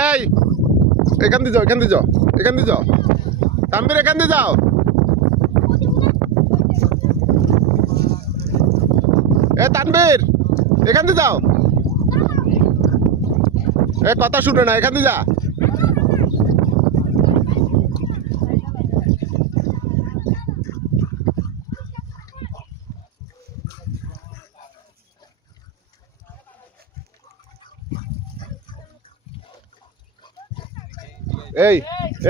এই এখান দিয়ে যাও, এখান দিয়ে যাও, এখান দিয়ে যাও, তানবীর এখান দিয়ে যাও। এ তানবীর এখান দিয়ে যাও, এ কথা শুনে না, এখান দিয়ে যা। এই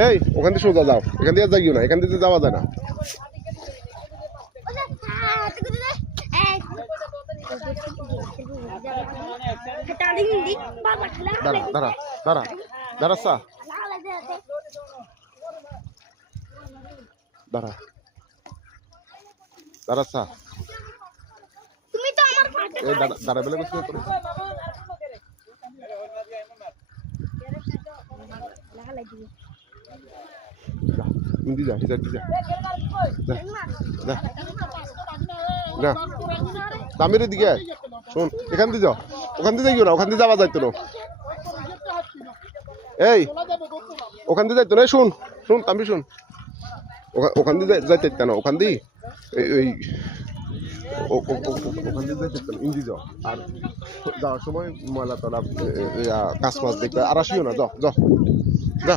এই ওখান দিয়ে সোজা যাও, এখান দিয়ে যাইও না, এখান দিয়ে যাওয়া যায় না। দাঁড়া দাঁড়া দাঁড়া দাঁড়াচ্ছা, দাঁড়া দাঁড়াচ্ছা, এই দাঁড়া বেলে বসে করে যা, যা, যা, যা, তামিরের দিকে শোন, এখান দিয়ে যাও, ওখান দিয়ে যাইও না, ওখান দিয়ে যাওয়া যাইতো না। এই ওখান দিয়ে যাইতো না, শুন শুন তামির শুন, ওখান দিয়ে যাইতে না, ওখান দিয়ে এই ওখান দিয়ে যাইতে ইন্দি যাও। আর যাওয়ার সময় ময়লা তলা কাজ মাছ দেখবে, আর আসিও না, যাও যাও যা।